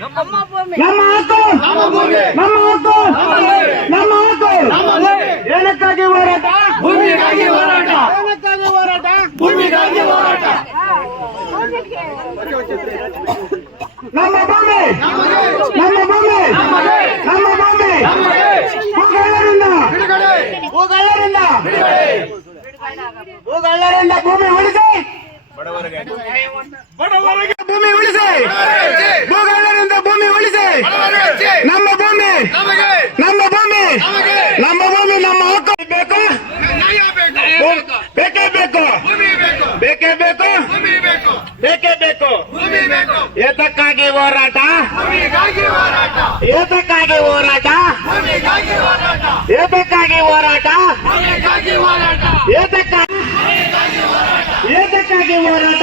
ನಮ್ಮ ಭೂಮಿ ನಮ್ಮ ಹಕ್ಕು ನಮ್ಮ ಹಕ್ಕು ನಮ್ಮ ಹಕ್ಕು ಏನಕ್ಕಾಗಿ ಹೋರಾಟ ಭೂಮಿಗಾಗಿ ಹೋರಾಟ ಏನಕ್ಕಾಗಿ ಹೋರಾಟ ಭೂಮಿಗಾಗಿ ಹೋರಾಟ ನಮ್ಮ ಭೂಮಿ ನಮ್ಮ ಭೂಮಿ ನಮ್ಮ ಭೂಮಿ ಭೂಗಳ್ಳರಿಂದ ಭೂಗಳ್ಳರಿಂದ ಭೂಗಳ್ಳರಿಂದ ಭೂಮಿ ಉಳಿಸಿ ಬಡವರಿಗೆ ಭೂಮಿ ಉಳಿಸಿ ಭೂಗಳ್ಳರಿಂದ ಭೂಮಿ ಉಳಿಸಿ ನಮ್ಮ ಭೂಮಿ ನಮ್ಮ ಭೂಮಿ ನಮ್ಮ ಭೂಮಿ ನಮ್ಮ ಹಕ್ಕು ಬೇಕು ಬೇಕೇ ಬೇಕು ಬೇಕೇ ಬೇಕು ಬೇಕೇ ಬೇಕು ಏತಕ್ಕಾಗಿ ಹೋರಾಟ ಏತಕ್ಕಾಗಿ ಹೋರಾಟ? ಏತಕ್ಕಾಗಿ ಹೋರಾಟ? ಏತಕ್ಕಾಗಿ ಹೋರಾಟ.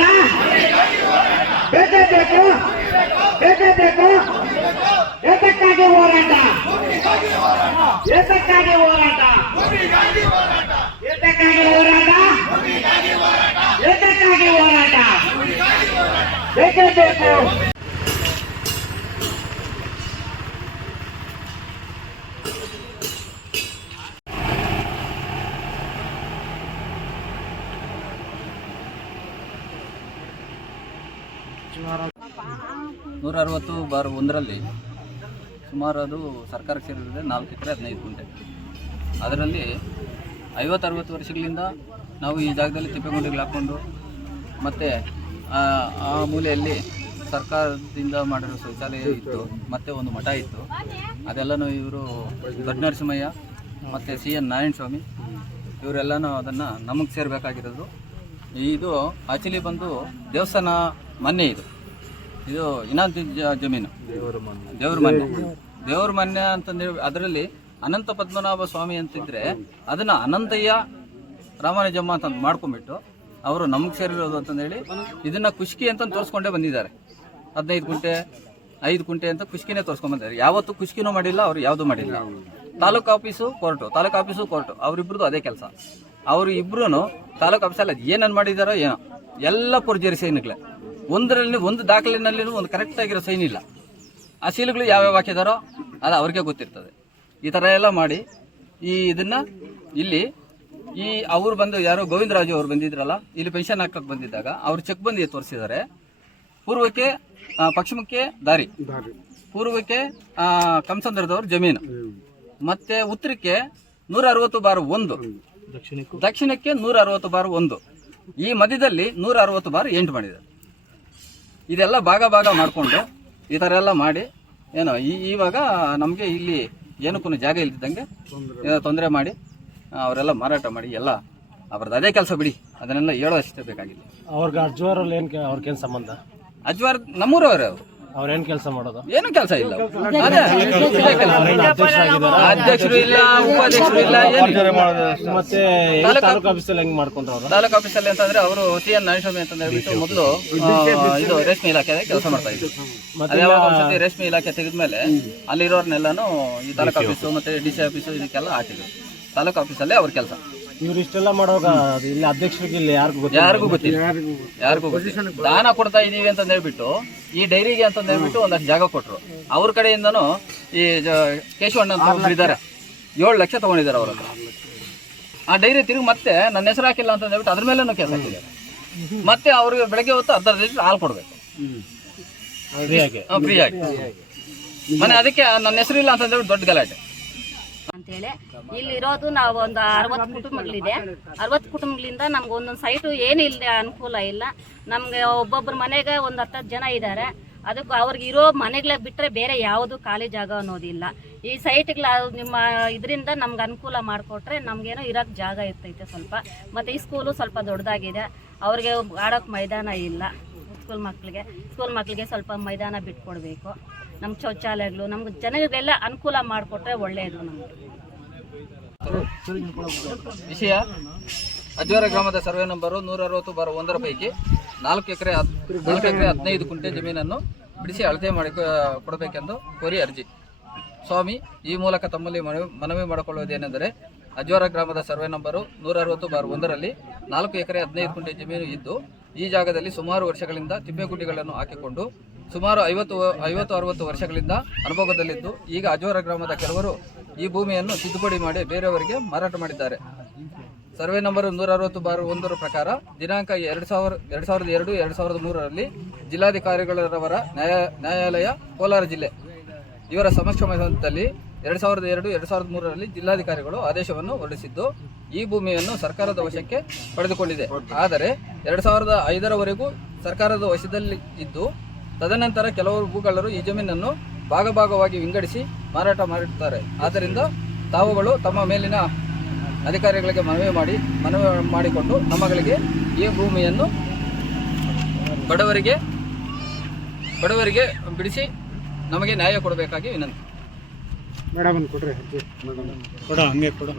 ಬೇಕೇ ಬೇಕು ಬೇಕೇ ಬೇಕು ಏತಕ್ಕಾಗಿ ಹೋರಾಟ? ಏತಕ್ಕಾಗಿ ಹೋರಾಟ? ಏತಕ್ಕಾಗಿ ಹೋರಾಟ? ಏತಕ್ಕಾಗಿ ಹೋರಾಟ. ಬೇಕೇ ಬೇಕು. ನೂರ ಅರವತ್ತು ಬಾರ್ ಒಂದರಲ್ಲಿ ಸುಮಾರು ಅದು ಸರ್ಕಾರಕ್ಕೆ ಸೇರಿದ್ರೆ ನಾಲ್ಕು ಎಕರೆ, ಹದಿನೈದು ಗುಂಟೆ. ಅದರಲ್ಲಿ ಐವತ್ತು ಅರವತ್ತು ವರ್ಷಗಳಿಂದ ನಾವು ಈ ಜಾಗದಲ್ಲಿ ತಿಪ್ಪೆಗುಂಡಿಗಳು ಹಾಕ್ಕೊಂಡು ಮತ್ತು ಆ ಆ ಮೂಲೆಯಲ್ಲಿ ಸರ್ಕಾರದಿಂದ ಮಾಡಿರೋ ಶೌಚಾಲಯ ಇತ್ತು, ಮತ್ತು ಒಂದು ಮಠ ಇತ್ತು. ಅದೆಲ್ಲನೂ ಇವರು ದೊಡ್ಡ ನರಸಿಂಹಯ್ಯ ಮತ್ತು ಸಿ ಎನ್ ನಾರಾಯಣ ಸ್ವಾಮಿ ಇವರೆಲ್ಲನೂ ಅದನ್ನು ನಮಗೆ ಸೇರಬೇಕಾಗಿರೋದು. ಇದು ಆಕ್ಚುಲಿ ಬಂದು ದೇವಸ್ಥಾನ ಮನೆ ಇದು. ಇದು ಇನ್ನೊಂದು ಜಮೀನು. ದೇವ್ರ ಮನೆ ದೇವ್ರ ಮನೆ ಅಂತಂದೇಳಿ ಅದರಲ್ಲಿ ಅನಂತ ಪದ್ಮನಾಭ ಸ್ವಾಮಿ ಅಂತಿದ್ರೆ ಅದನ್ನ ಅನಂತಯ್ಯ ರಾಮಾನುಜಮ್ಮ ಅಂತ ಮಾಡ್ಕೊಂಡ್ಬಿಟ್ಟು ಅವರು ನಮಗೆ ಸೇರಿರೋದು ಅಂತಂದೇಳಿ ಇದನ್ನ ಕುಷ್ಕಿ ಅಂತ ತೋರಿಸ್ಕೊಂಡೇ ಬಂದಿದ್ದಾರೆ. ಹದಿನೈದು ಗುಂಟೆ ಐದು ಗುಂಟೆ ಅಂತ ಕುಷ್ಕಿನೇ ತೋರಿಸ್ಕೊಂಡ್ ಬಂದಿದ್ದಾರೆ. ಯಾವತ್ತೂ ಕುಷ್ಕಿನೂ ಮಾಡಿಲ್ಲ ಅವ್ರು ಯಾವುದು ಮಾಡಿಲ್ಲ. Taluk office court. Taluk office court. ಅವರಿಬ್ರದ್ದು ಅದೇ ಕೆಲಸ. ಅವರು ಇಬ್ರು ತಾಲೂಕು ಆಫೀಸಲ್ಲಿ ಏನೇನು ಮಾಡಿದಾರೋ ಏನೋ. ಎಲ್ಲ ಪುರ್ಜರಿ ಸೈನ್ಗಳೇ ಒಂದರಲ್ಲಿ ಒಂದು ದಾಖಲಿನಲ್ಲಿ ಒಂದು ಕರೆಕ್ಟ್ ಆಗಿರೋ ಸೈನ್ ಇಲ್ಲ. ಆ ಸೀಲುಗಳು ಯಾವ್ಯಾವ ಹಾಕಿದಾರೋ ಅದು ಅವ್ರಿಗೆ ಗೊತ್ತಿರ್ತದೆ. ಈ ಥರ ಎಲ್ಲ ಮಾಡಿ ಈ ಇದನ್ನ ಇಲ್ಲಿ ಈ ಅವರು ಬಂದು ಯಾರೋ ಗೋವಿಂದರಾಜು ಅವ್ರು ಬಂದಿದ್ರಲ್ಲ ಇಲ್ಲಿ ಪೆನ್ಷನ್ ಹಾಕಕ್ಕೆ ಬಂದಿದ್ದಾಗ ಅವ್ರು ಚೆಕ್ ಬಂದು ತೋರಿಸಿದ್ದಾರೆ ಪೂರ್ವಕ್ಕೆ ಪಶ್ಚಿಮಕ್ಕೆ ದಾರಿ. ಪೂರ್ವಕ್ಕೆ ಕಂಸಂದ್ರದವ್ರ ಕಮಸಂದ್ರದವ್ರ ಜಮೀನು. ಮತ್ತೆ ಉತ್ತರಕ್ಕೆ ನೂರ ಅರವತ್ತು ಬಾರ್ ಒಂದು. ದಕ್ಷಿಣಕ್ಕೆ. ನೂರ ಅರವತ್ತು ಬಾರ್ ಒಂದು. ಈ ಮಧ್ಯದಲ್ಲಿ ನೂರ ಅರವತ್ತು ಬಾರ್ ಎಂಟು ಮಾಡಿದ್ದಾರೆ. ಇದೆಲ್ಲ ಭಾಗ ಭಾಗ ಮಾಡಿಕೊಂಡು ಈ ಥರ ಎಲ್ಲ ಮಾಡಿ ಏನೋ ಈ ಇವಾಗ ನಮಗೆ ಇಲ್ಲಿ ಏನಕ್ಕೂ ಜಾಗ ಇಲ್ದಿದ್ದಂಗೆ ಏನೋ ತೊಂದರೆ ಮಾಡಿ ಅವರೆಲ್ಲ ಮಾರಾಟ ಮಾಡಿ ಎಲ್ಲ ಅವ್ರದ್ದು ಅದೇ ಕೆಲಸ ಬಿಡಿ ಅದನ್ನೆಲ್ಲ ಹೇಳೋ ಅಷ್ಟೇ ಬೇಕಾಗಿಲ್ಲ. ಅವ್ರಿಗೆ ಅಜ್ವಾರಲ್ಲಿ ಏನು ಅವ್ರಿಗೇನು ಅವ್ರಿಗೇನ್ ಸಂಬಂಧ? ಅಜ್ವಾರ್ ನಮ್ಮೂರವರೇ ಅವರು. ಅವ್ರೇನ್ ಕೆಲಸ ಮಾಡೋದು? ಏನು ಕೆಲಸ ಇಲ್ಲ. ಅದೇ ಇದೇ ಕೆಲ್ಸ. ಅಧ್ಯಕ್ಷರು ಇಲ್ಲ ಉಪಾಧ್ಯಕ್ಷರು ಇಲ್ಲ ಏನು ಮತ್ತೆ ತಾಲೂಕು ಆಫೀಸಲ್ಲಿ ಹೆಂಗ್ ಮಾಡ್ಕೊಂಡ್ರು ಅವರು? ತಾಲೂಕು ಆಫೀಸಲ್ಲಿ ಅಂತಂದ್ರೆ ಅವರು ಸಿ ಎನ್ ನಾರಾಯಣಸ್ವಾಮಿ ಅಂತ ಹೇಳ್ಬಿಟ್ಟು ಮೊದಲು ಇದು ರೇಷ್ಮೆ ಇಲಾಖೆ ಕೆಲಸ ಮಾಡ್ತಾ ಇದ್ರು. ಅದೇ ಯಾವಾಗ ಒಂದ್ಸತಿ ರೇಷ್ಮೆ ಇಲಾಖೆ ತೆಗೆದ್ಮೇಲೆ ಅಲ್ಲಿರೋರ್ನೆಲ್ಲಾನು ಈ ತಾಲೂಕು ಆಫೀಸು ಮತ್ತೆ ಡಿ ಸಿ ಆಫೀಸು ಇದಕ್ಕೆಲ್ಲ ಹಾಕಿದ್ರು. ತಾಲೂಕು ಆಫೀಸಲ್ಲೇ ಅವ್ರ ಕೆಲಸ. ಇವ್ರು ಇಷ್ಟೆಲ್ಲ ಮಾಡುವಾಗ ಅದು ಇಲ್ಲಿ ಅಧ್ಯಕ್ಷರಿಗೆ ಇಲ್ಲಿ ಯಾರಿಗೂ ಗೊತ್ತಿಲ್ಲ ಯಾರಿಗೂ ಗೊತ್ತಿಲ್ಲ ಯಾರಿಗೂ ಗೊತ್ತಿಲ್ಲ ದಾನ ಕೊಡ್ತಾ ಇದೀವಿ ಅಂತ ಹೇಳ್ಬಿಟ್ಟು ಈ ಡೈರಿಗೆ ಅಂತ ಹೇಳ್ಬಿಟ್ಟು ಒಂದಷ್ಟು ಜಾಗ ಕೊಟ್ಟರು ಅವ್ರ ಕಡೆಯಿಂದನು ಈ ಕೇಶವಣ್ಣ ಅಂತ ಒಬ್ರು ಇದ್ದಾರೆ ಏಳು ಲಕ್ಷ ತಗೊಂಡಿದ್ದಾರೆ ಅವ್ರ ಆ ಡೈರಿ ತಿರುಗಿ ಮತ್ತೆ ನನ್ನ ಹೆಸರು ಹಾಕಿಲ್ಲ ಅಂತ ಹೇಳ್ಬಿಟ್ಟು ಅದ್ರ ಮೇಲೇನು ಕೇಸ್ ಹಾಕಿದ್ದಾರೆ ಮತ್ತೆ ಅವ್ರಿಗೆ ಬೆಳಗ್ಗೆ ಹೊತ್ತು ಅರ್ಧ ಲೀಟರ್ ಹಾಲು ಕೊಡ್ಬೇಕು ಫ್ರೀಯಾಗಿ ಫ್ರೀ ಆಗಿ ಮನೆ ಅದಕ್ಕೆ ನನ್ನ ಹೆಸರು ಇಲ್ಲ ಅಂತ ಹೇಳ್ಬಿಟ್ಟು ದೊಡ್ಡ ಗಲಾಟೆ ಅಂತೇಳಿ. ಇಲ್ಲಿರೋದು ನಾವು ಒಂದು ಅರವತ್ತು ಕುಟುಂಬಗಳಿದೆ. ಅರವತ್ತು ಕುಟುಂಬಗಳಿಂದ ನಮ್ಗೆ ಒಂದೊಂದು ಸೈಟು ಏನು ಇಲ್ಲ ಅನುಕೂಲ ಇಲ್ಲ. ನಮಗೆ ಒಬ್ಬೊಬ್ಬರ ಮನೆಗೆ ಒಂದು ಹತ್ತತ್ತು ಜನ ಇದ್ದಾರೆ ಅದಕ್ಕೆ ಅವ್ರಿಗೆ ಇರೋ ಮನೆಗಳೇ ಬಿಟ್ಟರೆ ಬೇರೆ ಯಾವುದು ಖಾಲಿ ಜಾಗ ಅನ್ನೋದಿಲ್ಲ. ಈ ಸೈಟ್ಗಳ ನಿಮ್ಮ ಇದರಿಂದ ನಮ್ಗೆ ಅನುಕೂಲ ಮಾಡಿಕೊಟ್ರೆ ನಮಗೇನೋ ಇರೋಕ್ಕೆ ಜಾಗ ಇರ್ತೈತೆ ಸ್ವಲ್ಪ. ಮತ್ತು ಈ ಸ್ಕೂಲು ಸ್ವಲ್ಪ ದೊಡ್ಡದಾಗಿದೆ ಅವ್ರಿಗೆ ಆಡೋಕ್ಕೆ ಮೈದಾನ ಇಲ್ಲ. ಸ್ಕೂಲ್ ಮಕ್ಕಳಿಗೆ ಸ್ಕೂಲ್ ಮಕ್ಕಳಿಗೆ ಸ್ವಲ್ಪ ಮೈದಾನ ಬಿಟ್ಕೊಡ್ಬೇಕು. ನಮ್ಮ ಶೌಚಾಲಯಗಳು ನಮ್ಗೆ ಜನರಿಗೆಲ್ಲ ಅನುಕೂಲ ಮಾಡಿಕೊಟ್ರೆ ಒಳ್ಳೆಯದು ನಮಗೆ. ವಿಷಯ ಅಜ್ವರ ಗ್ರಾಮದ ಸರ್ವೆ ನಂಬರು ನೂರ ಅರವತ್ತು ಬಾರ ಒಂದರ ಪೈಕಿ ನಾಲ್ಕು ಎಕರೆ ನಾಲ್ಕು ಎಕರೆ ಹದಿನೈದು ಕುಂಟೆ ಜಮೀನನ್ನು ಬಿಡಿಸಿ ಅಳತೆ ಮಾಡಿ ಕೊಡಬೇಕೆಂದು ಕೋರಿ ಅರ್ಜಿ. ಸ್ವಾಮಿ, ಈ ಮೂಲಕ ತಮ್ಮಲ್ಲಿ ಮನವಿ ಮಾಡಿಕೊಳ್ಳುವುದೇನೆಂದರೆ ಅಜ್ವರ ಗ್ರಾಮದ ಸರ್ವೆ ನಂಬರು ನೂರ ಅರವತ್ತು ಬಾರ್ ಒಂದರಲ್ಲಿ ನಾಲ್ಕು ಎಕರೆ ಹದಿನೈದು ಕುಂಟೆ ಜಮೀನು ಇದ್ದು, ಈ ಜಾಗದಲ್ಲಿ ಸುಮಾರು ವರ್ಷಗಳಿಂದ ತಿಪ್ಪೆಗುಡ್ಡಿಗಳನ್ನು ಹಾಕಿಕೊಂಡು ಸುಮಾರು ಐವತ್ತು ಐವತ್ತು ಅರವತ್ತು ವರ್ಷಗಳಿಂದ ಅನುಭವದಲ್ಲಿದ್ದು, ಈಗ ಅಜೋರ ಗ್ರಾಮದ ಕೆಲವರು ಈ ಭೂಮಿಯನ್ನು ತಿದ್ದುಪಡಿ ಮಾಡಿ ಬೇರೆಯವರಿಗೆ ಮಾರಾಟ ಮಾಡಿದ್ದಾರೆ. ಸರ್ವೆ ನಂಬರ್ ನೂರ ಅರವತ್ತು ಬಾರು ಒಂದರ ಪ್ರಕಾರ, ದಿನಾಂಕ ಎರಡು ಸಾವಿರ, ಎರಡು ಸಾವಿರದ ಎರಡು ಎರಡು ಸಾವಿರದ ಮೂರರಲ್ಲಿ ಜಿಲ್ಲಾಧಿಕಾರಿಗಳವರ ನ್ಯಾಯ, ನ್ಯಾಯಾಲಯ ಕೋಲಾರ ಜಿಲ್ಲೆ. ಇವರ ಸಮಕ್ಷಮದಲ್ಲಿ ಎರಡು ಸಾವಿರದ ಎರಡು ಎರಡು ಸಾವಿರದ ಮೂರರಲ್ಲಿ ಜಿಲ್ಲಾಧಿಕಾರಿಗಳು ಆದೇಶವನ್ನು ಹೊರಡಿಸಿದ್ದು, ಈ ಭೂಮಿಯನ್ನು ಸರ್ಕಾರದ ವಶಕ್ಕೆ ಪಡೆದುಕೊಂಡಿದೆ. ಆದರೆ, ಎರಡು ಸಾವಿರದ ಐದರವರೆಗೂ ಸರ್ಕಾರದ ವಶದಲ್ಲಿ ಇದ್ದು ತದನಂತರ ಕೆಲವರು ಭೂಗಳರು ಈ ಜಮೀನನ್ನು ಭಾಗ ಭಾಗವಾಗಿ ವಿಂಗಡಿಸಿ ಮಾರಾಟ ಮಾಡಿರುತ್ತಾರೆ. ಆದ್ದರಿಂದ ತಾವುಗಳು ತಮ್ಮ ಮೇಲಿನ ಅಧಿಕಾರಿಗಳಿಗೆ ಮನವಿ ಮಾಡಿ, ಮನವಿ ಮಾಡಿಕೊಂಡು ನಮ್ಮಗಳಿಗೆ ಈ ಭೂಮಿಯನ್ನು ಬಡವರಿಗೆ ಬಡವರಿಗೆ ಬಿಡಿಸಿ ನಮಗೆ ನ್ಯಾಯ ಕೊಡಬೇಕಾಗಿ ವಿನಂತಿ. ಮೇಡಮ್ ಕೊಡ್ರಿ ಕೊಡ, ಹಂಗೆ ಕೊಡ.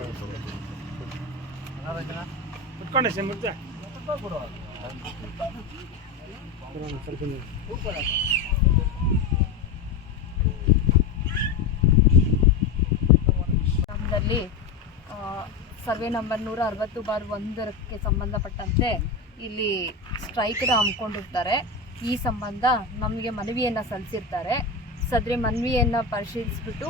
ಗ್ರಾಮದಲ್ಲಿ ಸರ್ವೆ ನಂಬರ್ ನೂರ ಅರವತ್ತು ಬಾರ್ ಒಂದರಕ್ಕೆ ಸಂಬಂಧಪಟ್ಟಂತೆ ಇಲ್ಲಿ ಸ್ಟ್ರೈಕ್ನ ಹಮ್ಮಿಕೊಂಡಿರ್ತಾರೆ. ಈ ಸಂಬಂಧ ನಮಗೆ ಮನವಿಯನ್ನು ಸಲ್ಲಿಸಿರ್ತಾರೆ. ಸದ್ರೆ ಮನವಿಯನ್ನು ಪರಿಶೀಲಿಸ್ಬಿಟ್ಟು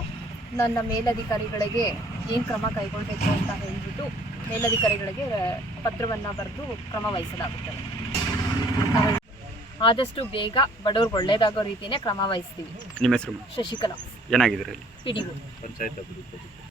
ನನ್ನ ಮೇಲಧಿಕಾರಿಗಳಿಗೆ ಏನು ಕ್ರಮ ಕೈಗೊಳ್ಬೇಕು ಅಂತ ಹೇಳಿಬಿಟ್ಟು ಮೇಲಧಿಕಾರಿಗಳಿಗೆ ಪತ್ರವನ್ನು ಬರೆದು ಕ್ರಮ ವಹಿಸಲಾಗುತ್ತದೆ. ಆದಷ್ಟು ಬೇಗ ಬಡವ್ರಿಗೆ ಒಳ್ಳೇದಾಗೋ ರೀತಿಯೇ ಕ್ರಮ ವಹಿಸ್ತೀವಿ. ನಿಮ್ಮ ಹೆಸರು? ಶಶಿಕಲಾ. ಏನಾಗಿದ್ದೀರಿ ಪಿಡಿಗು